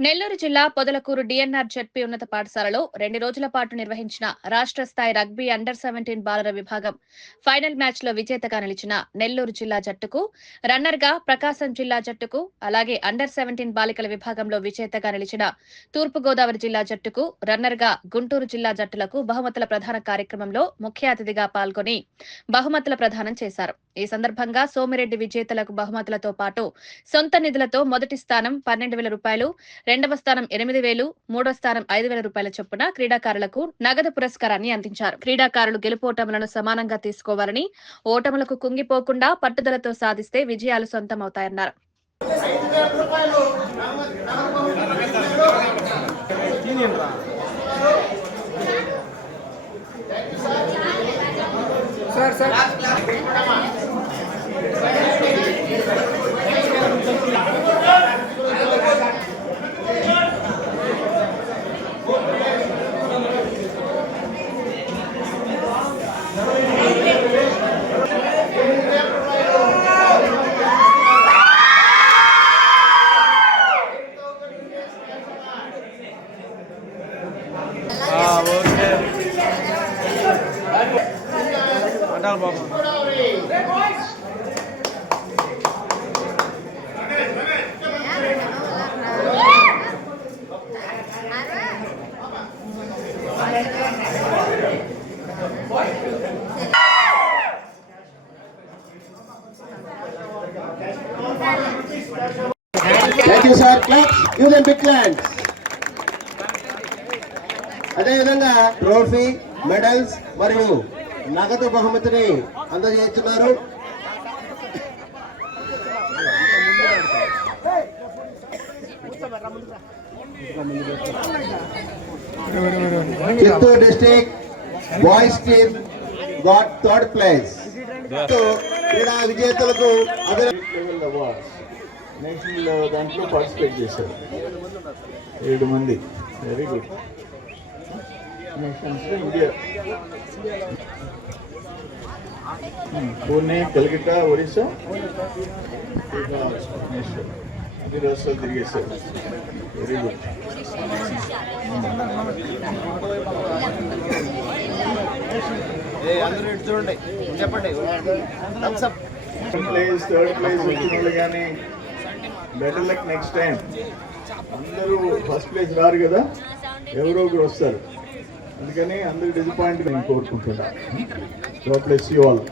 నెల్లూరు జిల్లా Podalakuru DNR ZP ఉన్నత పాఠశాలలో రెండు రోజుల పాటు నిర్వహించిన రాష్ట్ర స్థాయి రగ్బీ అండర్ సెవెంటీన్ బాలుర విభాగం ఫైనల్ మ్యాచ్లో విజేతగా నిలిచిన నెల్లూరు జిల్లా జట్టుకు రన్నర్గా ప్రకాశం జిల్లా జట్టుకు అలాగే అండర్ సెవెంటీన్ బాలికల విభాగంలో విజేతగా నిలిచిన తూర్పు గోదావరి జిల్లా జట్టుకు రన్నర్గా గుంటూరు జిల్లా జట్టులకు బహుమతుల ప్రధాన కార్యక్రమంలో ముఖ్య అతిథిగా పాల్గొని బహుమతుల ప్రదానం చేశారు. ఈ సందర్భంగా సోమిరెడ్డి విజేతలకు బహుమతులతో పాటు సొంత నిధులతో మొదటి స్థానం పన్నెండు వేల రూపాయలు రెండవ స్థానం ఎనిమిది వేలు మూడో స్థానం ఐదు వేల రూపాయల చొప్పున క్రీడాకారులకు నగదు పురస్కారాన్ని అందించారు. క్రీడాకారులు గెలుపోటములను సమానంగా తీసుకోవాలని ఓటములకు కుంగిపోకుండా పట్టుదలతో సాధిస్తే విజయాలు సొంతమవుతాయన్నారు. Sir sir. అంటారు బాబు thank you sir claps give them big claps అదేవిధంగా ట్రోఫీ మెడల్స్ మరియు నగదు బహుమతిని అందజేస్తున్నారు. Chittoor district boys team got third place క్రీడా విజేతలకు నేషనల్ దాంట్లో పార్టిసిపేట్ చేశారు. ఏడు మంది. Very good Pune Calcutta Odisha national ఇది రాష్ట్రాలు తిరిగేశారు వెరీ గుడ్ అందరూ ఇటు చూడండి. చెప్పండి. ప్లేస్ థర్డ్ ప్లేస్ వచ్చిన వాళ్ళు కానీ బెటర్ లక్ నెక్స్ట్ టైం అందరూ ఫస్ట్ ప్లేస్ రారు కదా? ఎవరో ఒకరు వస్తారు. అందుకని అందరూ డిసప్పాయింట్ నేను కోరుకుంటున్నా గాడ్ బ్లెస్ యూ ఆల్